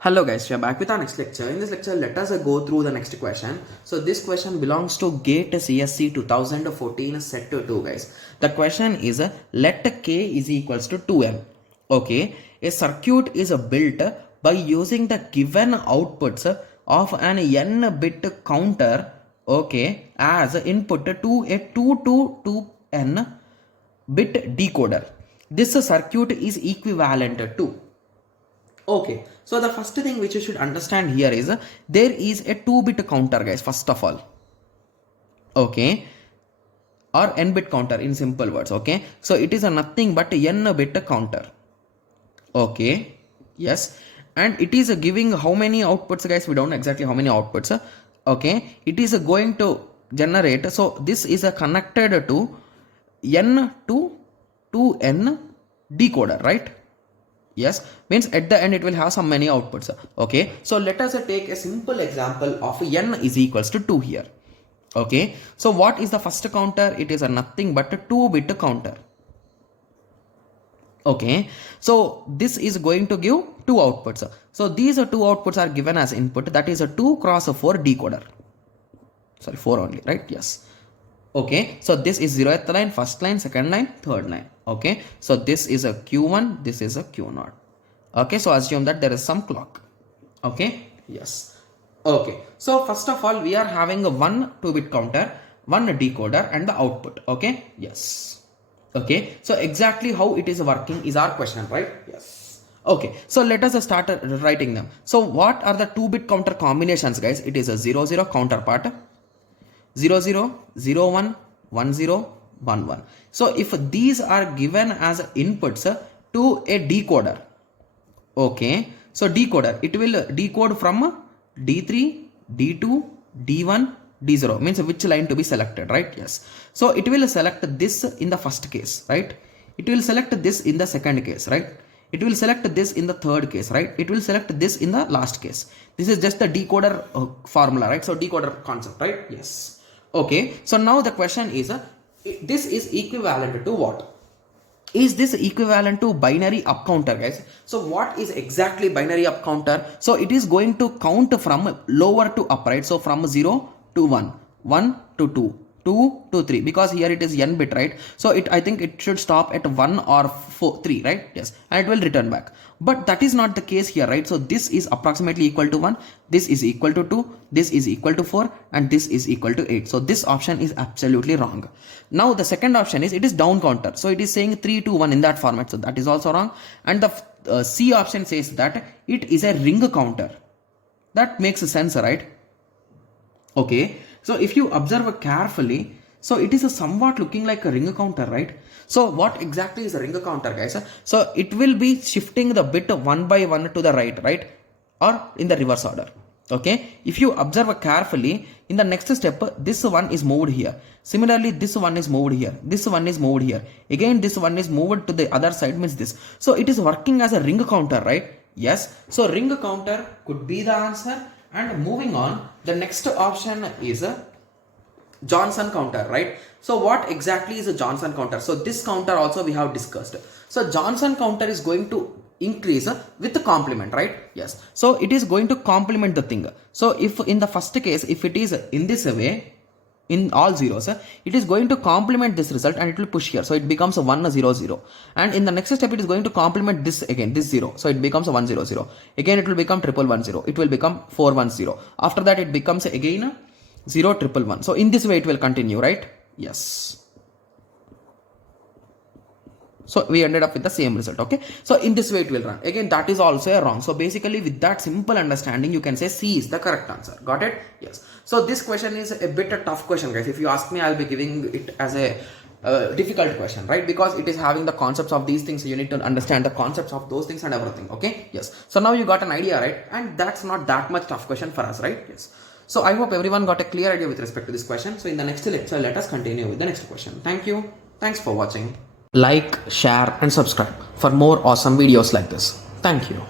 Hello guys, we are back with our next lecture. In this lecture, let us go through the next question. So this question belongs to GATE CSE 2014 set 2 guys. The question is let K is equals to 2M. Okay, a circuit is built by using the given outputs of an n bit counter, okay, as input to a 2 to 2n bit decoder. This circuit is equivalent to. Okay, so the first thing which you should understand here is there is a 2-bit counter, guys, first of all. Okay, or n-bit counter in simple words. Okay, so it is a nothing but n-bit counter. Okay, yes, and it is giving how many outputs, guys? We don't know exactly how many outputs. Okay, it is going to generate. So this is connected to n to 2n decoder, right? Yes, means at the end it will have some many outputs. Okay, so let us take a simple example of n is equals to 2 here. Okay, so what is the first counter? It is a nothing but a 2-bit counter. Okay, so this is going to give 2 outputs. So these 2 outputs are given as input, that is a 2 cross 4 decoder. Sorry, 4 only, right? Yes. Okay, so this is 0th line, first line, second line, third line. Okay, so this is a Q1, this is a Q0. Okay, so assume that there is some clock. Okay, yes. Okay, so first of all we are having a 1 2-bit counter, 1 decoder and the output. Okay, yes. Okay, so exactly how it is working is our question, right? Yes. Okay, so let us start writing them. So what are the 2-bit counter combinations, guys? It is a 0 0 counterpart, 0 0 0 1 1 0 1 1. So if these are given as inputs to a decoder, okay, so decoder, it will decode from D3, D2, D1, D0, means which line to be selected, right? Yes. So it will select this in the first case, right? It will select this in the second case, right? It will select this in the third case, right? It will select this in the last case. This is just the decoder formula, right? So decoder concept, right? Yes. Okay, so now the question is, this is equivalent to what? Is this equivalent to binary up counter, guys? So what is exactly binary up counter? So it is going to count from lower to up, right? So from 0 to 1, 1 to 2, 2 to 3, because here it is n bit, right? So I think it should stop at 1 or 3, right? Yes, and it will return back. But that is not the case here, right? So this is approximately equal to 1, this is equal to 2, this is equal to 4, and this is equal to 8. So this option is absolutely wrong. Now the second option is, it is down counter. So it is saying 3 to 1 in that format. So that is also wrong. And the C option says that it is a ring counter. That makes sense, right? Okay, so if you observe carefully, so it is a somewhat looking like a ring counter, right? So what exactly is a ring counter, guys? So it will be shifting the bit one by one to the right, or in the reverse order. Okay, if you observe carefully, in the next step, this one is moved here. Similarly, this one is moved here. This one is moved here. Again, this one is moved to the other side, means this. So it is working as a ring counter, right? Yes. So ring counter could be the answer. And moving on, the next option is a Johnson counter, right? So what exactly is a Johnson counter? So this counter also we have discussed. So Johnson counter is going to increase with the complement, right? Yes. So it is going to complement the thing. So if in the first case, if it is in this way, in all zeros, it is going to complement this result and it will push here. So it becomes a 1 0 0. And in the next step, it is going to complement this again, this 0. So it becomes a 1 0 0. Again, it will become 1 1 1 0. It will become 4 1 0. After that, it becomes again 0 1 1 1. So in this way, it will continue, right? Yes. So we ended up with the same result. Okay, so in this way it will run. Again, that is also wrong. So basically with that simple understanding, you can say C is the correct answer. Got it? Yes. So this question is a bit a tough question, guys. If you ask me, I'll be giving it as a difficult question, right? Because it is having the concepts of these things. So you need to understand the concepts of those things and everything. Okay, yes. So now you got an idea, right? And that's not that much tough question for us, right? Yes. So I hope everyone got a clear idea with respect to this question. So in the next lecture, let us continue with the next question. Thank you. Thanks for watching. Like, share and subscribe for more awesome videos like this. Thank you.